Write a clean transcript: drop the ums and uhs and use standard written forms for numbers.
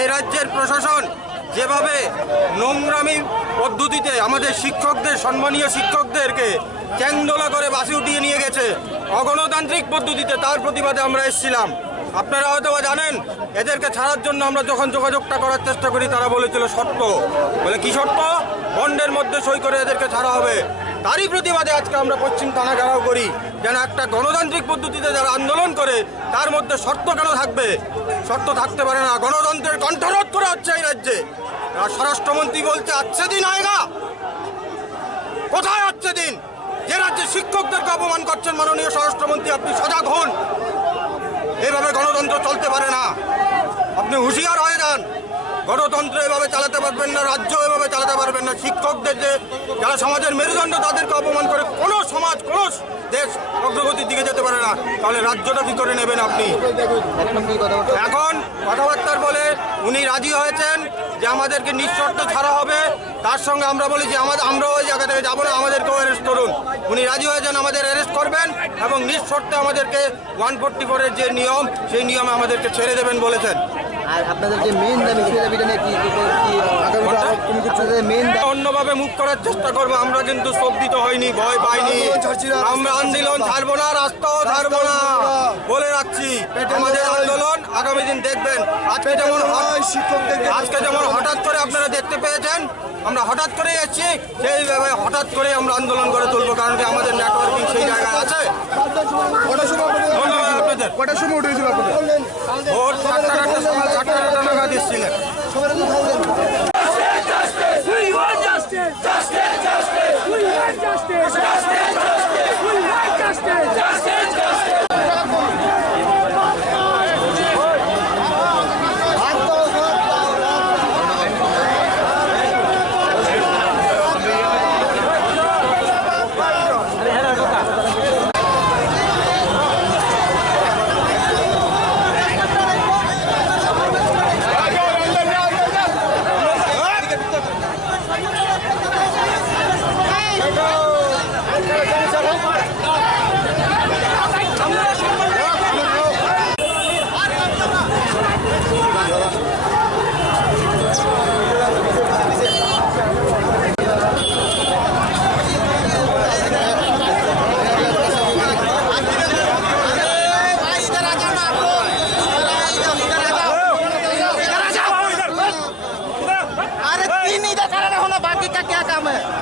এই রাজ্যের প্রশাসন যেভাবে নোংরামি পদ্ধতিতে আমাদের শিক্ষকদের, সম্মানীয় শিক্ষকদেরকে চ্যাংদোলা করে বাসে উঠিয়ে নিয়ে গেছে অগণতান্ত্রিক পদ্ধতিতে, তার প্রতিবাদে আমরা এসেছিলাম। আপনারা হয়তো জানেন, এদেরকে ছাড়ার জন্য আমরা যখন যোগাযোগটা করার চেষ্টা করি তারা বলেছিল শর্ত। বলে কি শর্ত? বন্ডের মধ্যে সই করে এদেরকে ছাড়া হবে। তারই প্রতিবাদে আজকে আমরা পশ্চিম থানা ঘেরাও করি, যেন একটা গণতান্ত্রিক পদ্ধতিতে যারা আন্দোলন করে তার মধ্যে শর্ত কেন থাকবে? শর্ত থাকতে পারে না। গণতন্ত্রের কণ্ঠরোধ করা হচ্ছে এই রাজ্যে। আর স্বরাষ্ট্রমন্ত্রী বলছে আচ্ছে দিন আয়েগা। কোথায় আচ্ছে দিন? যে রাজ্যে শিক্ষকদেরকে অপমান করছেন মাননীয় স্বরাষ্ট্রমন্ত্রী, আপনি সজাগ হন। এভাবে গণতন্ত্র চলতে পারে না। আপনি হুঁশিয়ার হয়ে যান। গণতন্ত্র এভাবে চালাতে পারবেন না, রাজ্য এভাবে চালাতে পারবেন না। শিক্ষকদের যে যারা সমাজের মেরুদণ্ড, তাদেরকে অপমান করে কোনো সমাজ, কোনো দেশ অগ্রগতির দিকে যেতে পারে না। তাহলে রাজ্যটা কী করে নেবেন আপনি? এখন কথাবার্তার বলে উনি রাজি হয়েছেন যে আমাদেরকে নিঃশর্ত ছাড়া হবে। তার সঙ্গে আমরা বলি যে আমরা ওই জায়গা থেকে যাবো না, আমাদেরকেও অ্যারেস্ট করুন। উনি রাজি হয়েছেন আমাদের অ্যারেস্ট করবেন এবং নিঃশর্তে আমাদেরকে 144-এর যে নিয়ম, সেই নিয়মে আমাদেরকে ছেড়ে দেবেন বলেছেন। আর আপনাদের যে মেইন দাবি, সেই দাবিটা নিয়ে কি অন্যভাবে মুখ করার চেষ্টা করবো। আমরা কিন্তু স্তব্ধিত হয়নি, ভয় পাইনি। আমরা আন্দোলন ছাড়বো না, রাস্তাও ছাড়বো না বলে রাখছি। আমাদের আন্দোলন আগামী দিন দেখবেন। আজকে যেমন হঠাৎ করে আপনারা দেখতে পেয়েছেন, আমরা হঠাৎ করে এসেছি, সেইভাবে হঠাৎ করে আমরা আন্দোলন করে তুলবো, কারণ কি আমাদের নেটওয়ার্কিং সেই জায়গায় আছে। আপনাদের কটার সময় উঠেছিল আপনাদের? ভোর 7টা নাগাদ এসেছিলেন। बाकी का क्या काम है?